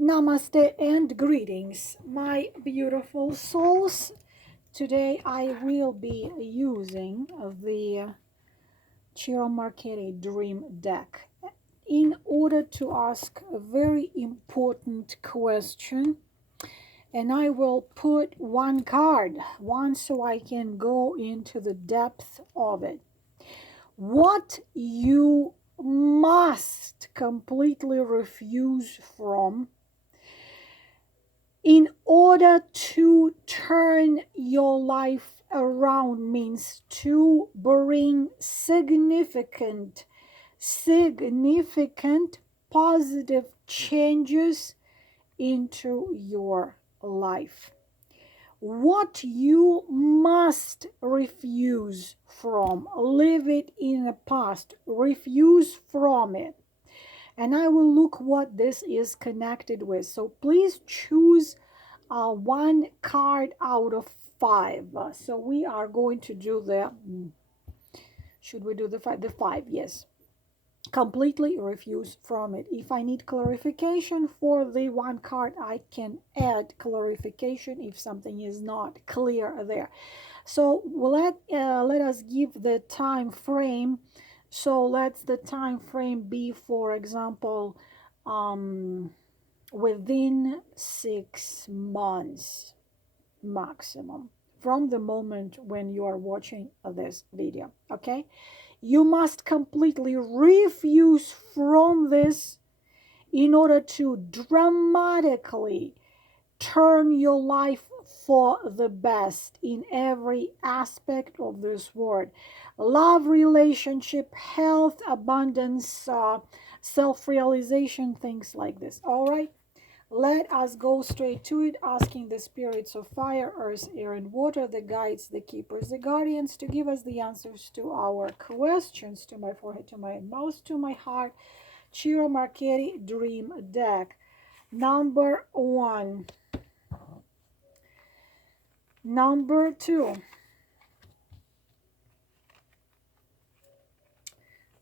Namaste and greetings, my beautiful souls. Today I will be using the Ciro Marchetti Dream Deck in order to ask a very important question. And I will put one card, one so I can go into the depth of it. What you must completely refuse from in order to turn your life around means to bring significant positive changes into your life. What you must refuse from, leave it in the past, refuse from it. And I will look what this is connected with. So please choose one card out of 5. So we are going to do the, should we do the 5? The 5, yes. Completely refuse from it. If I need clarification for the one card, I can add clarification if something is not clear there. So let us give the time frame. So let the time frame be, for example, within 6 months maximum from the moment when you are watching this video. Okay, you must completely refuse from this in order to dramatically turn your life for the best in every aspect of this word: love, relationship, health, abundance, self-realization, things like this. All right, let us go straight to it, asking the spirits of fire, earth, air, and water, the guides, the keepers, the guardians, to give us the answers to our questions. To my forehead, to my mouth, to my heart. Ciro Marchetti Dream Deck. Number 1. Number 2.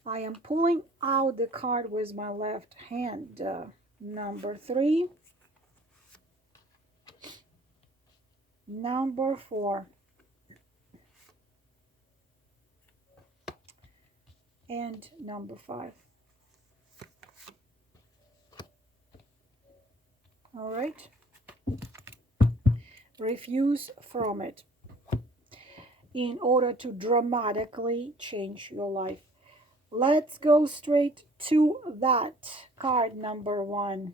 I am pulling out the card with my left hand. Number 3. Number 4. And number 5. All right. Refuse from it in order to dramatically change your life. Let's go straight to that card number 1.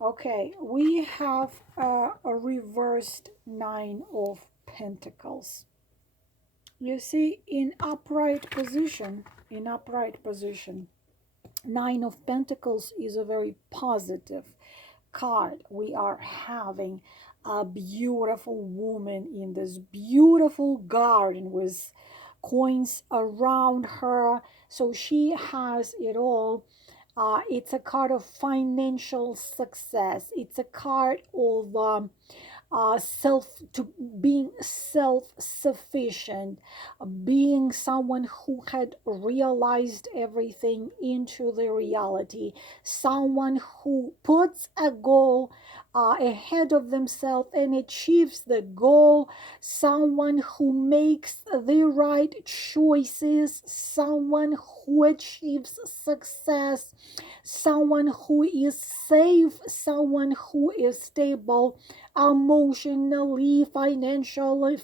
Okay, we have a reversed 9 of Pentacles. You see, in upright position, 9 of Pentacles is a very positive card. We are having a beautiful woman in this beautiful garden with coins around her. So she has it all. It's a card of financial success. It's a card of being self-sufficient, being someone who had realized everything into the reality, someone who puts a goal ahead of themselves and achieves the goal, someone who makes the right choices, someone who achieves success, someone who is safe, someone who is stable emotionally, financially,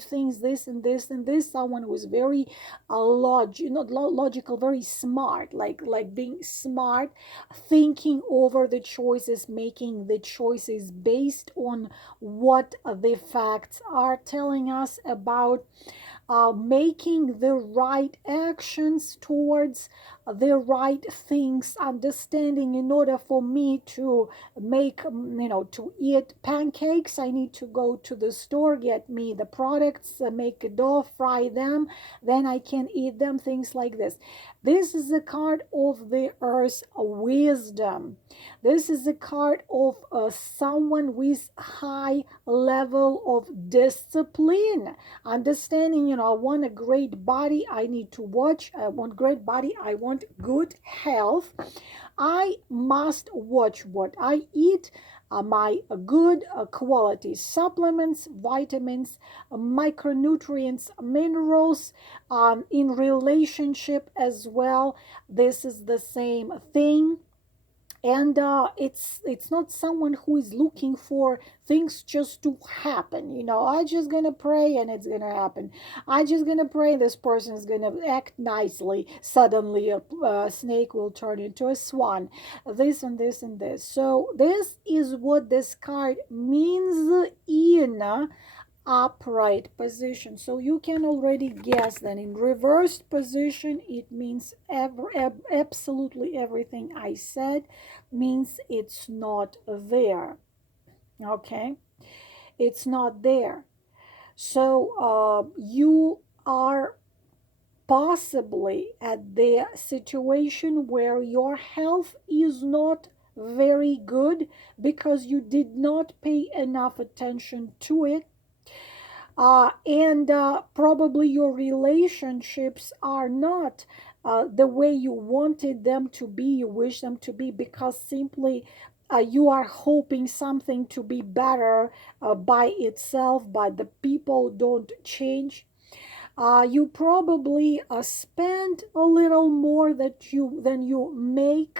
things, this and this and this. Someone who is very logical, very smart, like being smart, thinking over the choices, making the choices based on what the facts are telling us about, making the right actions towards the right things, understanding in order for me to make, to eat pancakes, I need to go to the store, get me the products, make a dough, fry them, then I can eat them, things like this. This is a card of the earth's wisdom. This is a card of someone with high level of discipline, understanding, I want a great body. I need to watch. I want great body. I want good health. I must watch what I eat, my good quality supplements, vitamins, micronutrients, minerals, in relationship as well. This is the same thing. And it's not someone who is looking for things just to happen. I just gonna pray and it's gonna happen. I just gonna pray, this person is gonna act nicely, suddenly a snake will turn into a swan, this and this and this. So this is what this card means in upright position. So you can already guess that in reversed position, it means absolutely everything I said, means it's not there. Okay, it's not there. So you are possibly at the situation where your health is not very good because you did not pay enough attention to it. And probably your relationships are not the way you wanted them to be, you wish them to be, because simply you are hoping something to be better by itself, but the people don't change. You probably spend a little more than you make.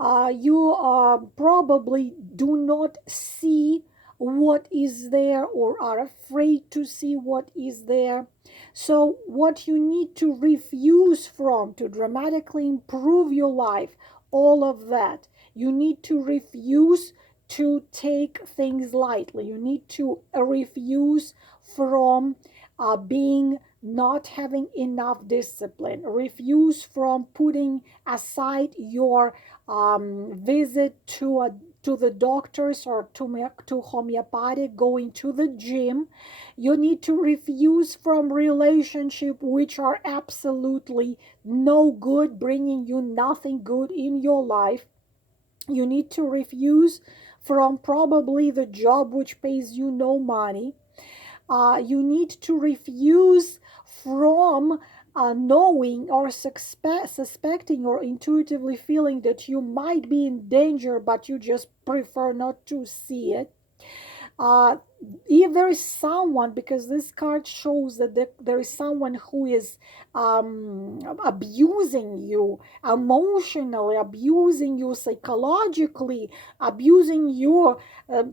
You probably do not see what is there or are afraid to see what is there. So what you need to refuse from to dramatically improve your life, all of that, you need to refuse to take things lightly. You need to refuse from being not having enough discipline. Refuse from putting aside your visit to the doctors or to homeopathic, going to the gym. You need to refuse from relationship which are absolutely no good, bringing you nothing good in your life. You need to refuse from probably the job which pays you no money. You need to refuse from knowing or suspecting or intuitively feeling that you might be in danger, but you just prefer not to see it. Uh, if there is someone, because this card shows that there is someone who is abusing you emotionally, abusing you psychologically, abusing you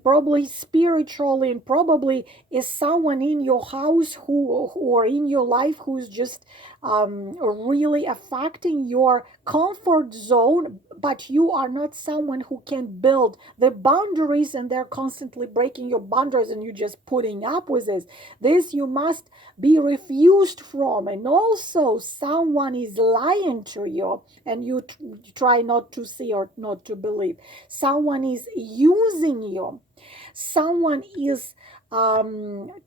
probably spiritually, and probably is someone in your house who or in your life who's just really affecting your comfort zone, but you are not someone who can build the boundaries, and they're constantly breaking your boundaries and you just putting up with this you must be refused from. And also someone is lying to you and you try not to see or not to believe. Someone is using you. Someone is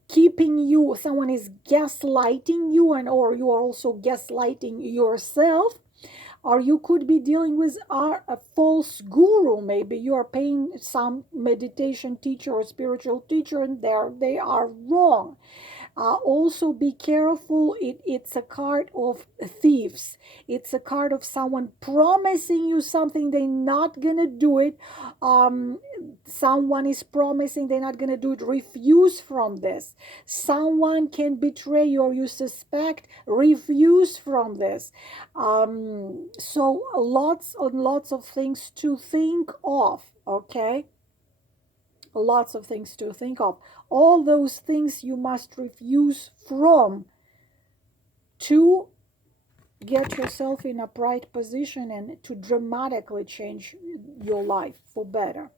keeping you, someone is gaslighting you, and or you are also gaslighting yourself. Or you could be dealing with a false guru. Maybe you are paying some meditation teacher or spiritual teacher and they are wrong. Also be careful, it's a card of thieves. It's a card of someone promising you something, they're not gonna do it. Someone is promising they're not gonna do it. Refuse from this. Someone can betray you or you suspect. Refuse from this. So lots and lots of things to think of. Okay, lots of things to think of. All those things you must refuse from to get yourself in a upright position and to dramatically change your life for better.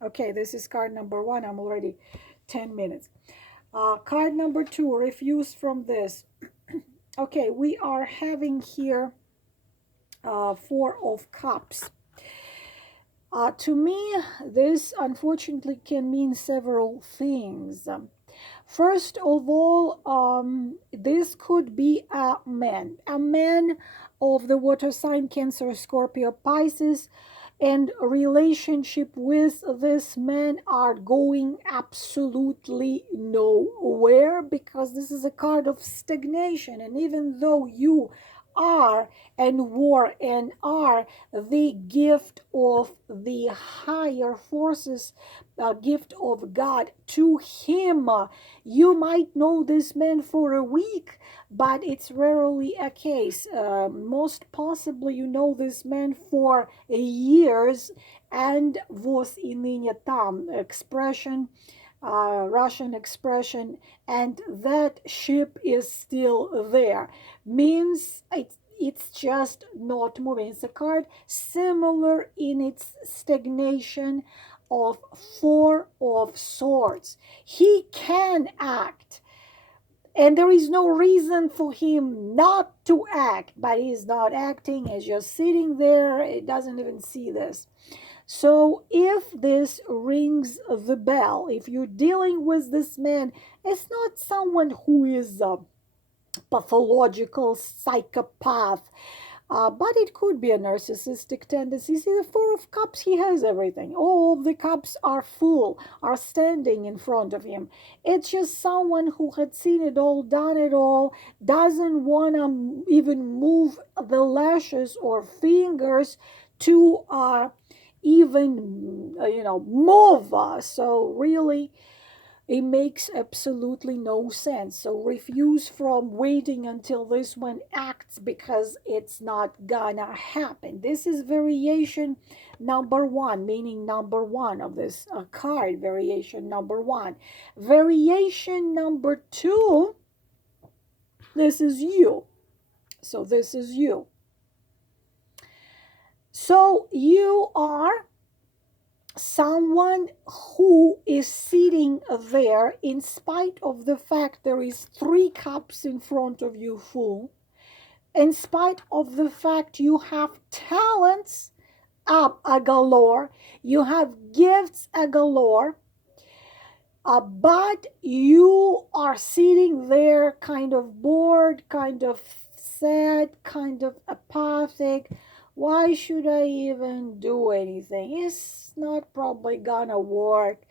Okay, this is card number 1. I'm already 10 minutes. Card number 2, refuse from this. Okay, we are having here 4 of Cups. To me, this unfortunately can mean several things. First of all, this could be a man of the water sign Cancer, Scorpio, Pisces. and relationship with this man are going absolutely nowhere, because this is a card of stagnation. And even though you are and were and are the gift of the higher forces, gift of God to him, you might know this man for a week, but it's rarely a case. Most possibly you know this man for years, and was имение там expression, Russian expression, and that ship is still there. Means it's just not moving. It's a card similar in its stagnation of Four of Swords. He can act, and there is no reason for him not to act, but he's not acting. He's just sitting there. It doesn't even see this. So if this rings the bell, if you're dealing with this man, it's not someone who is a pathological psychopath, but it could be a narcissistic tendency. See, the Four of Cups, he has everything. All of the cups are full, are standing in front of him. It's just someone who had seen it all, done it all, doesn't want to even move the lashes or fingers to even, move. So really, it makes absolutely no sense. So refuse from waiting until this one acts, because it's not gonna happen. This is variation number one, meaning number one of this card, variation number one. Variation number two, this is you. So this is you. So you are someone who is sitting there in spite of the fact there is three cups in front of you full, in spite of the fact you have talents up a galore, you have gifts a galore, but you are sitting there kind of bored, kind of sad, kind of apathic. Why should I even do anything? It's not probably gonna work.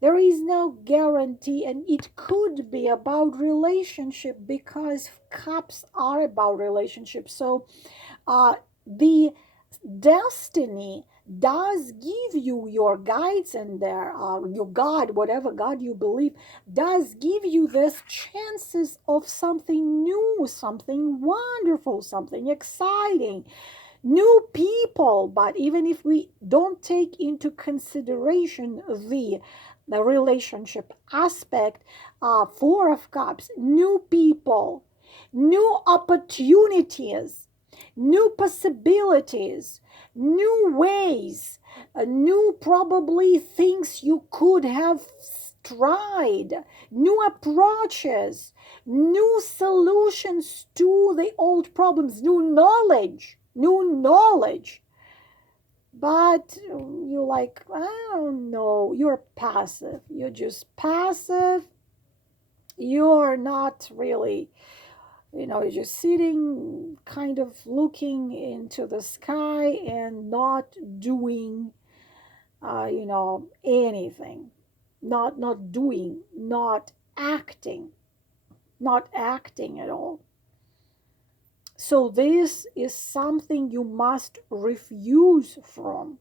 There is no guarantee, and it could be about relationship, because cups are about relationship. So the destiny does give you your guides, and your God, whatever God you believe, does give you this chances of something new, something wonderful, something exciting, new people. But even if we don't take into consideration the relationship aspect, Four of Cups, new people, new opportunities, new possibilities, new ways, new probably things you could have tried, new approaches, new solutions to the old problems, new knowledge. But you're like, I don't know, you're passive. You're just passive. You're not really, you're just sitting, kind of looking into the sky and not doing, anything. Not doing, not acting at all. So this is something you must refuse from.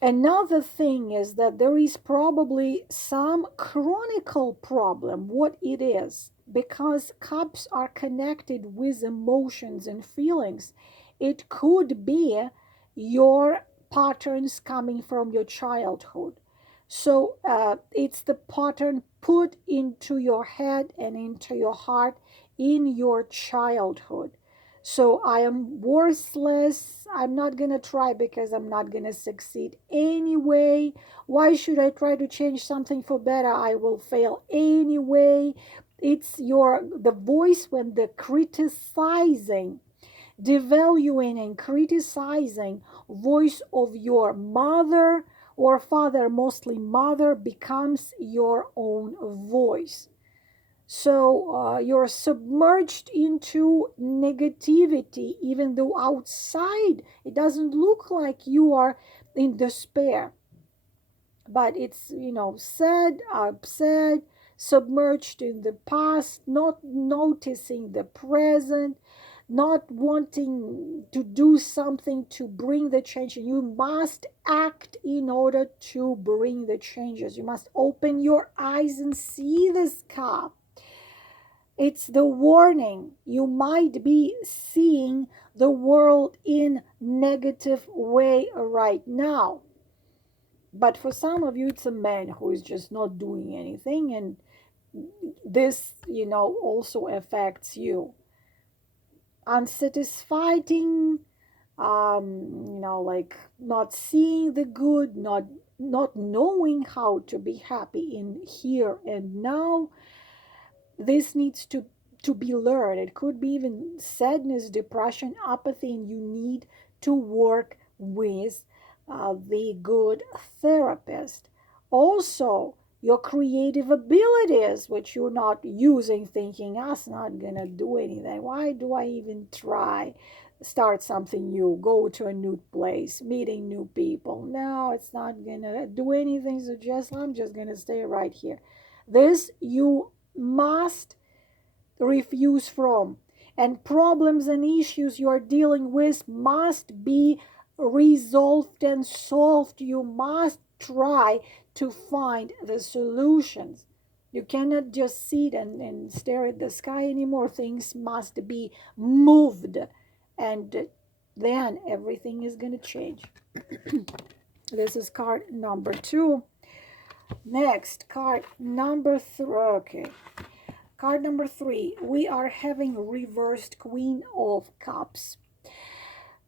Another thing is that there is probably some chronical problem, what it is, because cups are connected with emotions and feelings. It could be your patterns coming from your childhood. So it's the pattern put into your head and into your heart in your childhood. So I am worthless. I'm not going to try because I'm not going to succeed anyway. Why should I try to change something for better? I will fail anyway. It's the voice when the criticizing, devaluing and criticizing voice of your mother or father, mostly mother, becomes your own voice. So you're submerged into negativity, even though outside it doesn't look like you are in despair. But it's, sad, upset, submerged in the past, not noticing the present, not wanting to do something to bring the change. You must act in order to bring the changes. You must open your eyes and see this cup. It's the warning. You might be seeing the world in negative way right now. But for some of you, it's a man who is just not doing anything, and this, also affects you. Unsatisfying, like not seeing the good, not knowing how to be happy in here and now. This needs to be learned. It could be even sadness, depression, apathy, and you need to work with the good therapist. Also, your creative abilities, which you're not using, thinking, that's not gonna do anything. Why do I even try? Start something new, go to a new place, meeting new people. No, it's not gonna do anything. So I'm just gonna stay right here. This you must refuse from, and problems and issues you are dealing with must be resolved and solved. You must try to find the solutions. You cannot just sit and stare at the sky anymore. Things must be moved, and then everything is going to change. This is card number 2. Next, card number 3. Okay. Card number 3, we are having reversed Queen of Cups.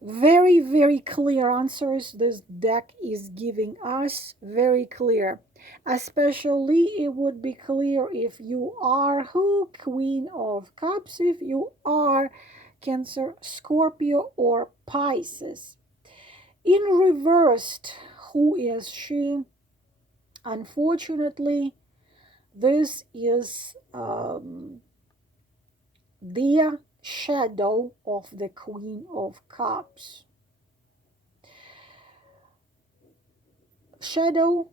Very, very clear answers this deck is giving us. Very clear. Especially it would be clear if you are who? Queen of Cups. If you are Cancer, Scorpio, or Pisces. In reversed, who is she? Unfortunately, this is the shadow of the Queen of Cups. Shadow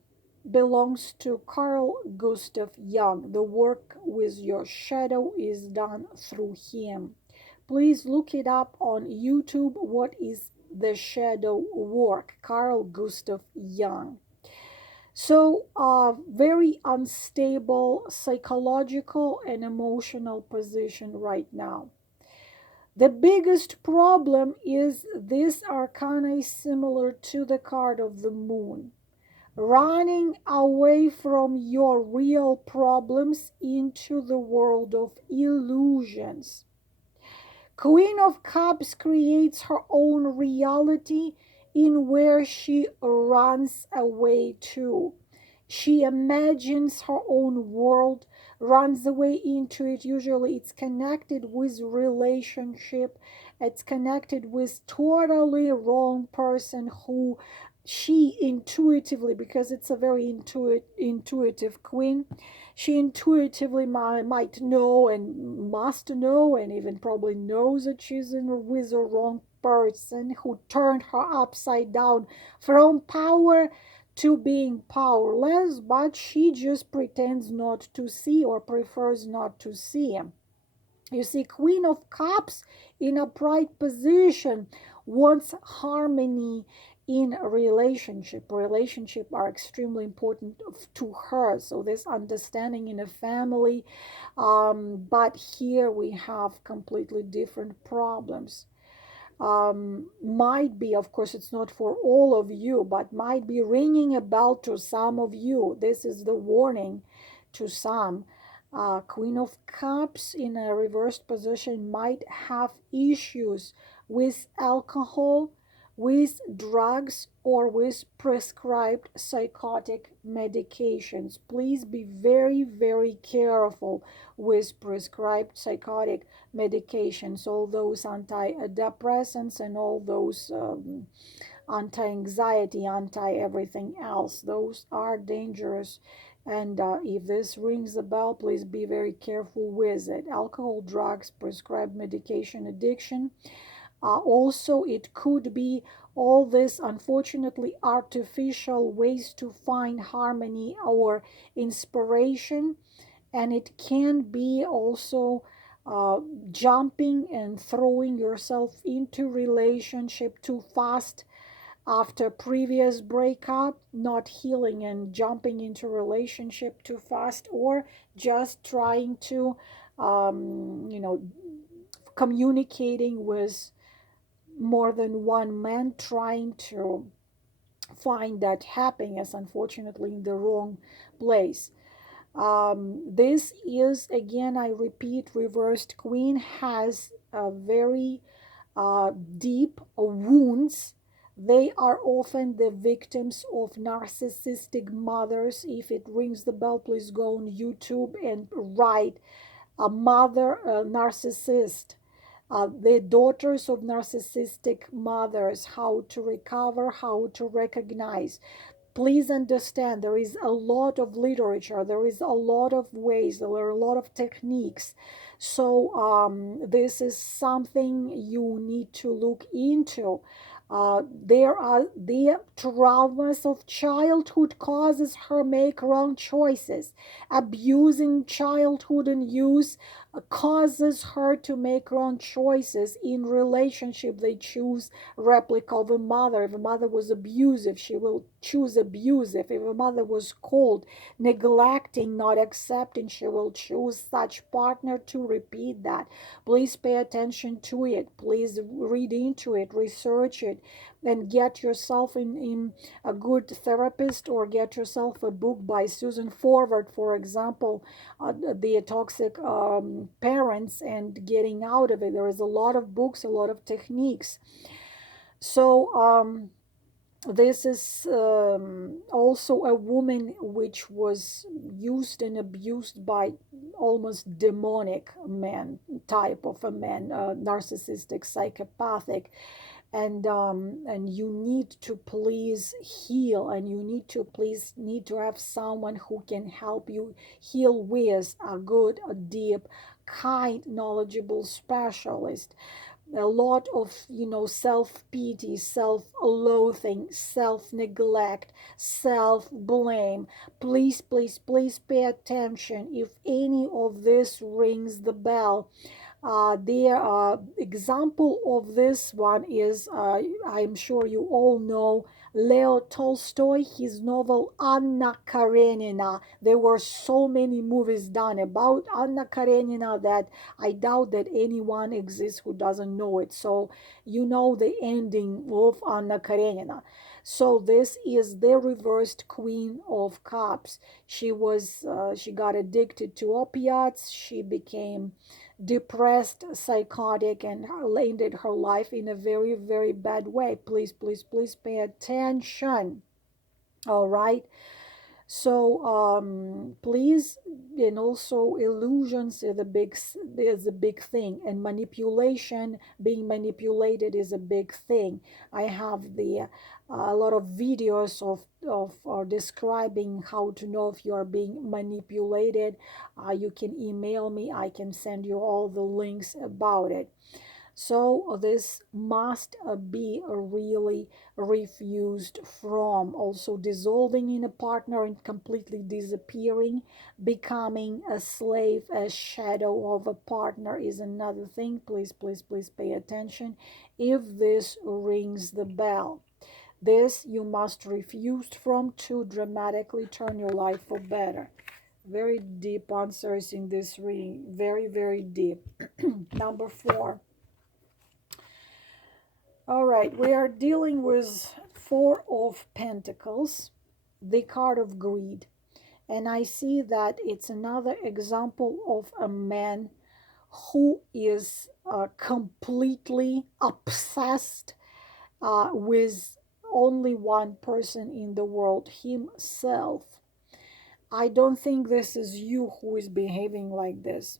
belongs to Carl Gustav Jung. The work with your shadow is done through him. Please look it up on YouTube. What is the shadow work? Carl Gustav Jung. So, very unstable psychological and emotional position right now. The biggest problem is this arcana is similar to the card of the moon. Running away from your real problems into the world of illusions. Queen of Cups creates her own reality in where she runs away to. She imagines her own world, runs away into it. Usually it's connected with relationship. It's connected with totally wrong person who she intuitively, because it's a very intuitive queen, she intuitively might know and must know and even probably knows that she's with the wrong person who turned her upside down from power to being powerless, but she just pretends not to see or prefers not to see him. You see, Queen of Cups in a upright position wants harmony in relationship. Relationship are extremely important to her. So this understanding in a family, but here we have completely different problems. Might be, of course, it's not for all of you, but might be ringing a bell to some of you. This is the warning to some. Queen of Cups in a reversed position might have issues with alcohol, with drugs, or with prescribed psychotic medications. Please be very, very careful with prescribed psychotic medications, all those antidepressants and all those anti-anxiety, anti-everything else. Those are dangerous And if this rings a bell, please be very careful with it. Alcohol, drugs, prescribed medication, addiction. Also, it could be all this, unfortunately, artificial ways to find harmony or inspiration. And it can be also uh, jumping and throwing yourself into relationship too fast after previous breakup, not healing and jumping into relationship too fast, or just trying to communicating with more than one man, trying to find that happiness, unfortunately, in the wrong place. This is, again, I repeat, reversed queen has a very deep wounds. They are often the victims of narcissistic mothers. If it rings the bell, please go on YouTube and write a mother, a narcissist, the daughters of narcissistic mothers, how to recover, how to recognize. Please understand, there is a lot of literature, there is a lot of ways, there are a lot of techniques. So this is something you need to look into. There are the traumas of childhood causes her make wrong choices. Abusing childhood and youth causes her to make wrong choices in relationship. They choose replica of a mother. If a mother was abusive, she will choose abusive. If a mother was cold, neglecting, not accepting, she will choose such partner to repeat that. Please pay attention to it. Please read into it, research it, and get yourself in a good therapist, or get yourself a book by Susan Forward, for example, the toxic parents and getting out of it. There is a lot of books, a lot of techniques. So this is also a woman which was used and abused by almost demonic man, type of a man, narcissistic, psychopathic. And you need to please heal, and you need to have someone who can help you heal with a good, a deep, kind, knowledgeable specialist. A lot of self-pity, self-loathing, self-neglect, self-blame. Please, please, please pay attention. If any of this rings the bell, the example of this one is, I'm sure you all know Leo Tolstoy, his novel Anna Karenina. There were so many movies done about Anna Karenina that I doubt that anyone exists who doesn't know it. So you know the ending of Anna Karenina. So this is the reversed Queen of Cups. She got addicted to opiates. She became depressed, psychotic, and ended her life in a very, very bad way. Please, please, please pay attention. All right. So please, and also illusions is a big thing, and manipulation, being manipulated, is a big thing. I have the a lot of videos of describing how to know if you are being manipulated. You can email me, I can send you all the links about it. So this must be really refused from. Also, dissolving in a partner and completely disappearing, becoming a slave, a shadow of a partner is another thing. Please, please, please pay attention if this rings the bell. This you must refuse from to dramatically turn your life for better. Very deep answers in this reading. Very, very deep. Number 4. All right, we are dealing with Four of Pentacles, the card of greed. And I see that it's another example of a man who is completely obsessed with only one person in the world, himself. I don't think this is you who is behaving like this,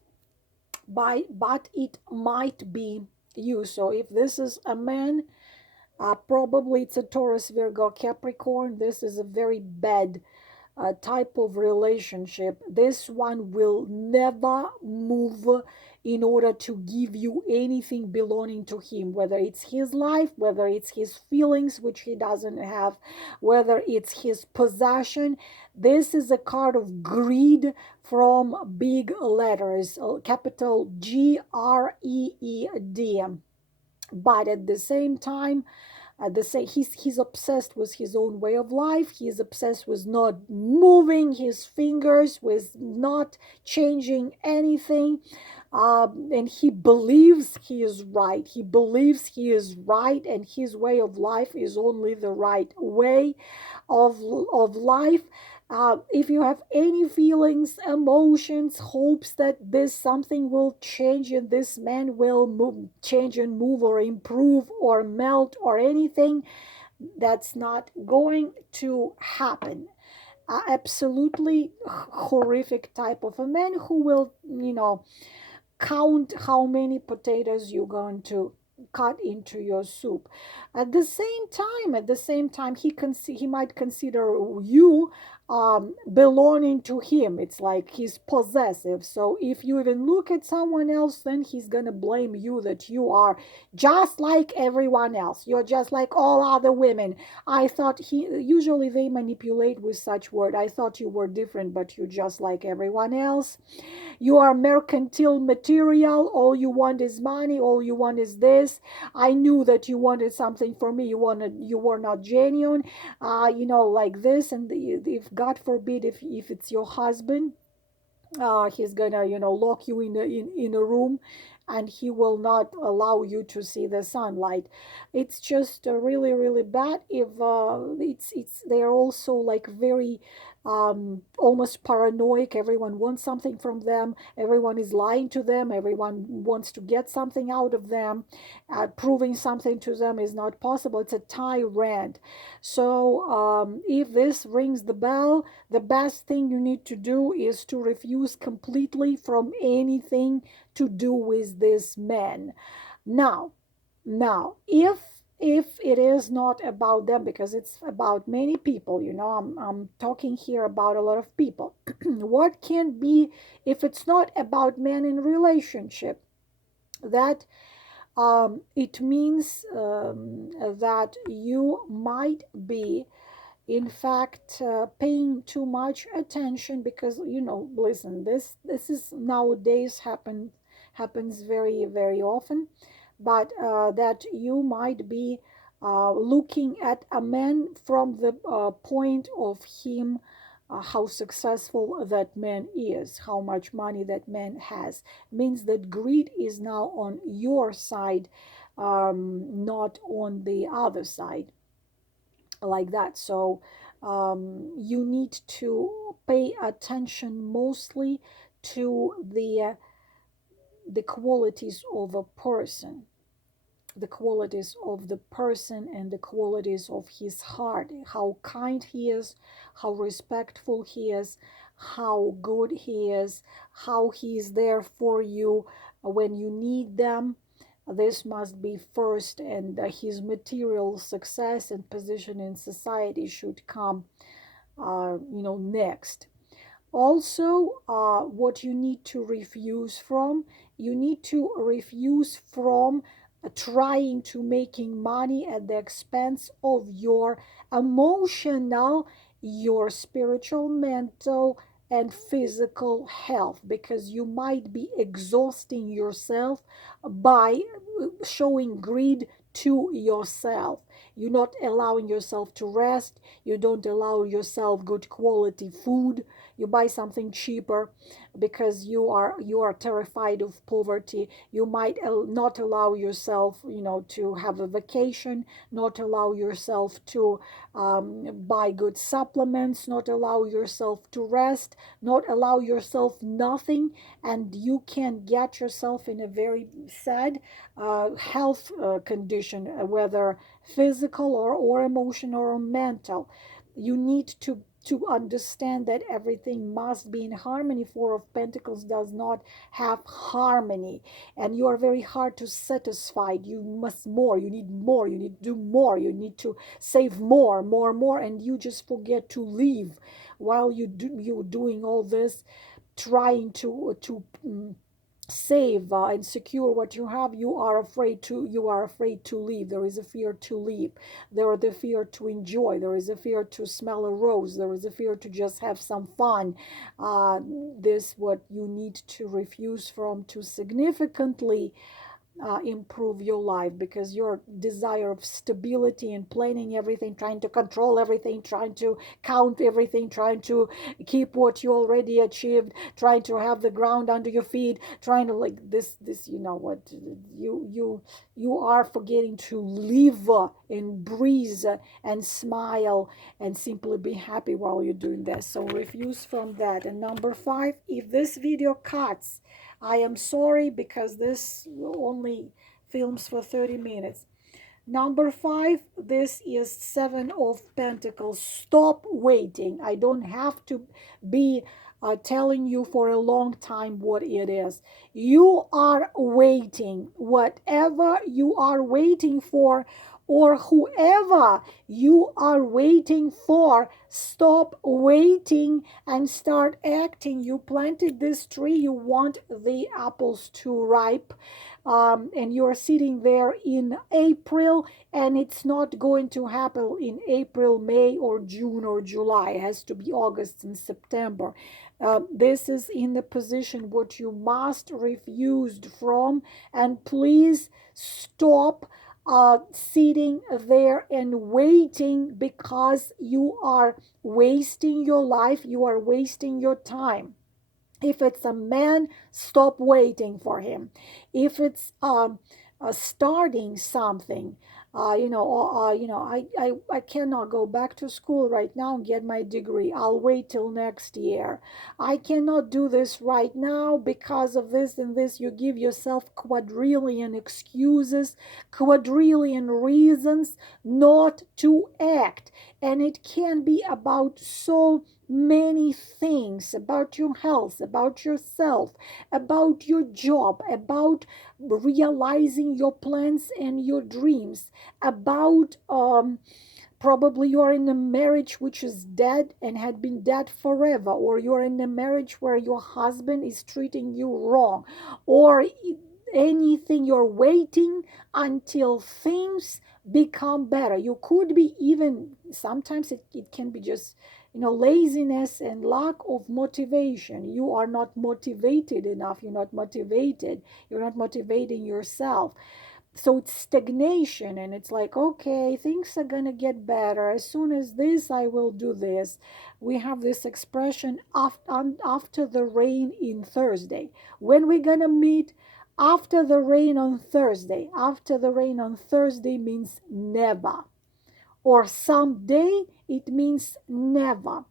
but it might be you. So if this is a man, probably it's a Taurus, Virgo, Capricorn. This is a very bad type of relationship, this one will never move in order to give you anything belonging to him, whether it's his life, whether it's his feelings, which he doesn't have, whether it's his possession. This is a card of greed from big letters, capital GREED. But at the same time, he's obsessed with his own way of life. He's obsessed with not moving his fingers, with not changing anything. And he believes he is right. He believes he is right, and his way of life is only the right way of life. If you have any feelings, emotions, hopes that this something will change and this man will change and move or improve or melt or anything, that's not going to happen. Absolutely horrific type of a man who will, count how many potatoes you're going to cut into your soup. At the same time, he might consider you belonging to him. It's like he's possessive. So if you even look at someone else, then he's gonna blame you that you are just like everyone else. You're just like all other women. I thought he usually they manipulate with such word. I thought you were different, but you're just like everyone else. You are mercantile material. All you want is money. All you want is this. I knew that you wanted something from me. You were not genuine. Like this. And if God forbid, if it's your husband, he's gonna lock you in a room, and he will not allow you to see the sunlight. It's just really really bad. If it's they're also like very almost paranoid. Everyone wants something from them. Everyone is lying to them. Everyone wants to get something out of them. Proving something to them is not possible. It's a tyrant. So if this rings the bell, the best thing you need to do is to refuse completely from anything to do with this man. Now, if it is not about them, because it's about many people, I'm talking here about a lot of people. What can be if it's not about men in relationship? That it means that you might be in fact paying too much attention, because listen, this is nowadays happens very very often. But that you might be looking at a man from the point of him, how successful that man is, how much money that man has. Means that greed is now on your side, not on the other side, like that. So you need to pay attention mostly to the qualities of a person, the qualities of the person and the qualities of his heart, how kind he is, how respectful he is, how good he is, how he is there for you when you need them. This must be first, and his material success and position in society should come next. Also, what you need to refuse from, you need to refuse from trying to making money at the expense of your emotional, your spiritual, mental, and physical health, because you might be exhausting yourself by showing greed to yourself. You're not allowing yourself to rest. You don't allow yourself good quality food. You buy something cheaper because you are terrified of poverty. You might not allow yourself to have a vacation, not allow yourself to buy good supplements, not allow yourself to rest, not allow yourself nothing. And you can get yourself in a very sad health condition, whether physical or emotional or mental. You need to understand that everything must be in harmony. Four of Pentacles does not have harmony, and you are very hard to satisfy. You must more, you need more, you need to do more, you need to save more, more, and you just forget to live while you're doing all this, trying to save and secure what you have. You are afraid to leave. There is a fear to leave. There is the fear to enjoy. There is a fear to smell a rose. There is a fear to just have some fun. This what you need to refuse from, to significantly improve your life, because your desire of stability and planning everything, trying to control everything, trying to count everything, trying to keep what you already achieved, trying to have the ground under your feet, trying to like this you know what, you are forgetting to live and breathe and smile and simply be happy while you're doing this. So refuse from that. And number 5, if this video cuts, I am sorry, because this only films for 30 minutes. Number 5, this is 7 of Pentacles. Stop waiting. I don't have to be telling you for a long time what it is. You are waiting. Whatever you are waiting for, or whoever you are waiting for, stop waiting and start acting. You planted this tree, you want the apples to ripe, and you're sitting there in April, and it's not going to happen in April, May, or June, or July. It has to be August and September. This is in the position what you must refuse from, and please stop sitting there and waiting, because you are wasting your life, you are wasting your time. If it's a man, stop waiting for him. If it's starting something, I cannot go back to school right now and get my degree. I'll wait till next year. I cannot do this right now because of this and this. You give yourself quadrillion excuses, quadrillion reasons not to act. And it can be about so many things, about your health, about yourself, about your job, about realizing your plans and your dreams, about probably you're in a marriage which is dead and had been dead forever, or you're in a marriage where your husband is treating you wrong, or anything. You're waiting until things become better. You could be even, sometimes it can be just laziness and lack of motivation. You are not motivated enough. You're not motivated. You're not motivating yourself. So it's stagnation, and it's like, okay, things are gonna get better. As soon as this, I will do this. We have this expression, after the rain in Thursday. When we're gonna meet? After the rain on Thursday. After the rain on Thursday means never. Or someday, it means never.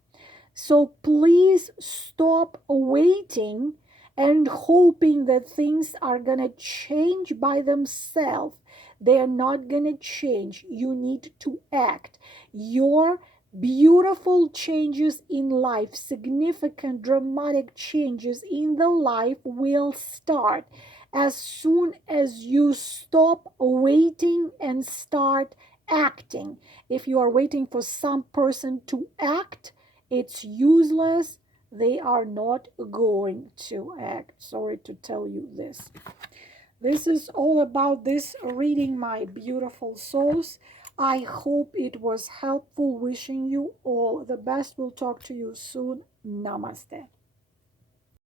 So please stop waiting and hoping that things are going to change by themselves. They are not going to change. You need to act. Your beautiful changes in life, significant, dramatic changes in the life will start as soon as you stop waiting and start acting. If you are waiting for some person to act, it's useless. They are not going to act. Sorry to tell you this. This is all about this reading, my beautiful souls. I hope it was helpful. Wishing you all the best. We'll talk to you soon. Namaste.